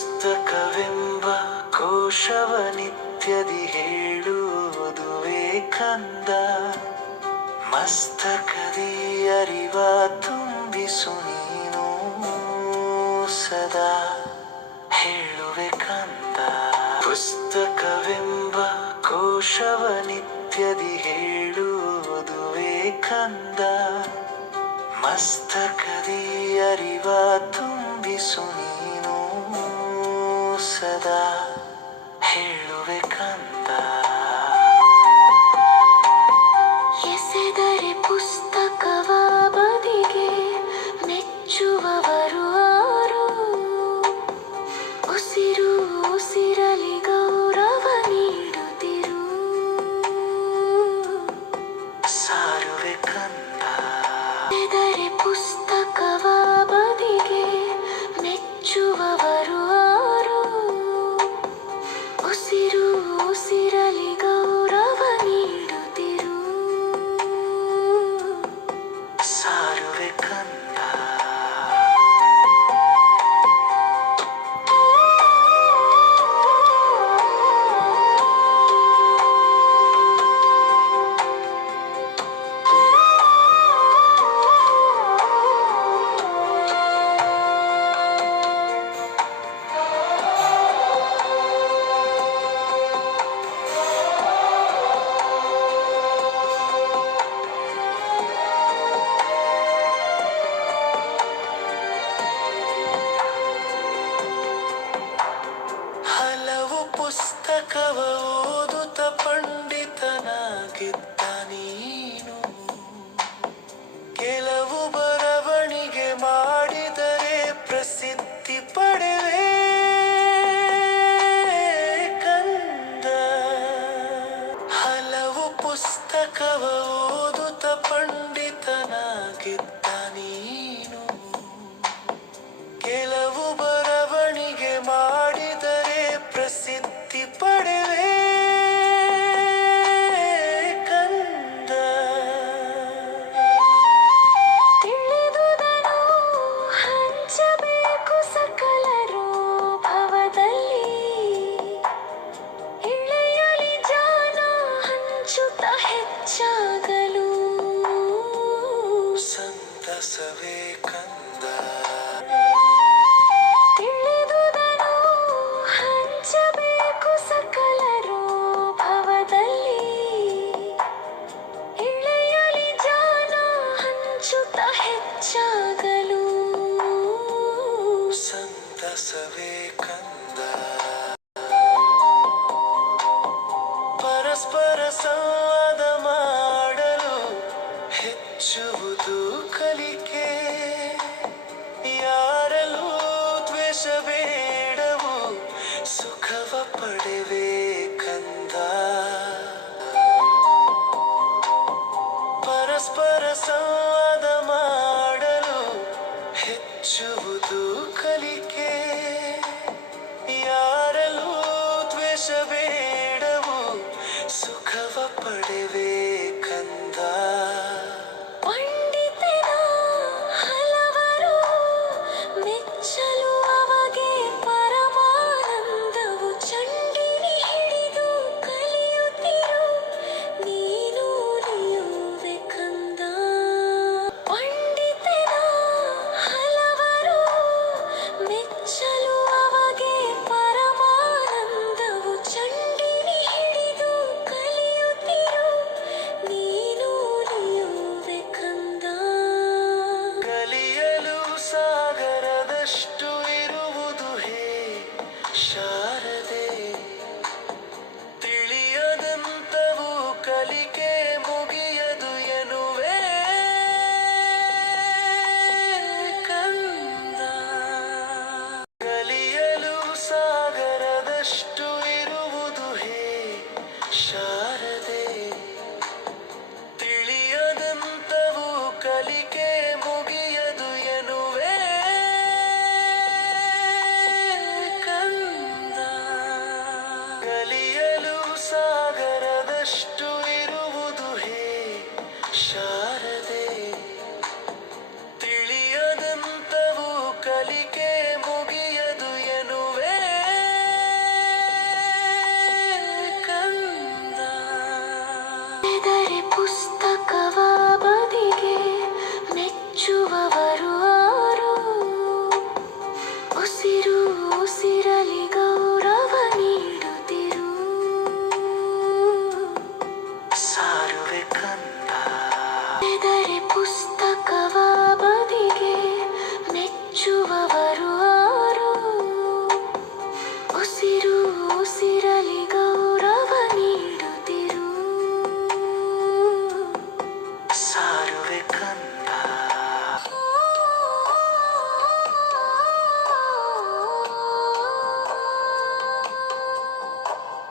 ಪುಸ್ತಕವೆಂಬ ಕೋಶವ ನಿತ್ಯದಿ ಹೇಳುವುದುವೇ ಕಂದ. ಮಸ್ತಕದಿ ಅರಿವ ತುಂಬಿಸು ನೀನು ಸದಾ ಹೇಳುವೆ ಕಂದ. ಪುಸ್ತಕವೆಂಬ ಕೋಶವ ನಿತ್ಯದಿ ಹೇಳುವುದುವೇ ಕಂದ. ಮಸ್ತಕದಿ ಅರಿವ ತುಂಬಿಸು ನೀನು ಸದಾ ಹೇಳುವೆ ಕಂದ. ಎಸೆದರೆ ಪುಸ್ತಕವ ಬದಿಗೆ ಮೆಚ್ಚುವವರು ಆರು. ಉಸಿರು ಉಸಿರಲಿ ಗೌರವ ನೀಡುತ್ತಿರು ಸಾರುವೆ ಕಂದ. ಎಸೆದರೆ ಪುಸ್ತಕವ ಬದಿಗೆ ಮೆಚ್ಚುವವರು ಆರು. ಉಸಿರು ಉಸಿರಲಿ ಗೌರವ ನೀಡುತ್ತಿರು ಸಾರುವೆ ಕಂದ. ಪುಸ್ತಕವ ಓದುತ್ತ ಪಂಡಿತನಾಗಿದ್ದ ನೀನು. ಕೆಲವು ಬರವಣಿಗೆ ಮಾಡಿದರೆ ಪ್ರಸಿದ್ಧಿ ಪಡೆವೆ ಕಂದ. ಹಲವು ಪುಸ್ತಕವ ಓದುತ್ತ ಪಂಡಿತನಾಗಿದ್ದ ನೀನು. ಕೆಲವು ಬರವಣಿಗೆ ಮಾಡಿದರೆ ಪ್ರಸಿದ್ಧಿ ಪಡೆವೆ ಕಂದ. ತಿಳಿದುದನ್ನು ಹಂಚಬೇಕು ಸಕಲರು ಭವದಲ್ಲಿ. ಇಳೆಯಲಿ ಜಾನ ಹಂಚುತ್ತ ಹೆಚ್ಚಾಗಲು ಸಂತಸವೇ ಕಂದ. ತಿಳಿದುದನ್ನು ಹಂಚಬೇಕು ಸಕಲರು ಭವದಲ್ಲಿ. ಇಳೆಯಲಿ ಜಾನ ಹಂಚುತ್ತ ಹೆಚ್ಚಾಗಲು ಸಂತಸವೇ ಕಂದ. ಪರಸ್ಪರ ಸಂವಾದ ಮಾಡಲು ಹೆಚ್ಚುವುದು ಕಲಿಕೆ. ಯಾರಲ್ಲೂ ದ್ವೇಷ ಬೇಡವು ಸುಖವ ಪಡೆವೆ ಕಂದ. ಪರಸ್ಪರ ಸಂವಾದ ಮಾಡಲು ಹೆಚ್ಚುವುದು ಕಲಿಕೆ. ಯಾರಲ್ಲೂ ದ್ವೇಷ ಬೇಡವು ಸುಖವ ಪಡೆವೆ ಕಂದ. ಪಂಡಿತನ ಹಲವರು ಮೆಚ್ಚಲು ಅವಗೆ ಪರಮಾನಂದವು. ಚಂಡಿನಿ ಹಿಡಿದು ಕಲಿಯುತ್ತಿರು ನೀನು ನಿಯುವೆ ಕಂದ. ಪಂಡಿತನ ಹಲವರು ಮೆಚ್ಚಲು ಅವಗೆ ಪರಮಾನಂದವು. ಚಂಡಿನಿ ಹಿಡಿದು ಕಲಿಯುತ್ತಿರು ನೀನು ನಿಯುವೆ ಕಂದ. ಕಲಿಯಲು ಸಾಗರದಷ್ಟು ಇರುವುದು ಹೇ ಶಾರದೆ. ತಿಳಿಯದಂತವು ಕಲಿಕೆ ಮುಗಿಯದು ಎನ್ನುವೆ ಕಂದ. ಕಲಿಯಲು ಸಾಗರದಷ್ಟು ಇರುವುದು ಹೇ ಶಾರದೆ. ತಿಳಿಯದಂತವು ಕಲಿಕೆ ಮುಗಿಯದು ಎನ್ನುವೆ ಕಂದ. ಕಲಿಯಲು ಸಾಗರದಷ್ಟು ಇರುವುದು ಹೇ ಶಾರದೆ. ತಿಳಿಯದಂತವು ಕಲಿಕೆ ಮುಗಿಯದು ಎನ್ನುವೆ ಉಸಿರು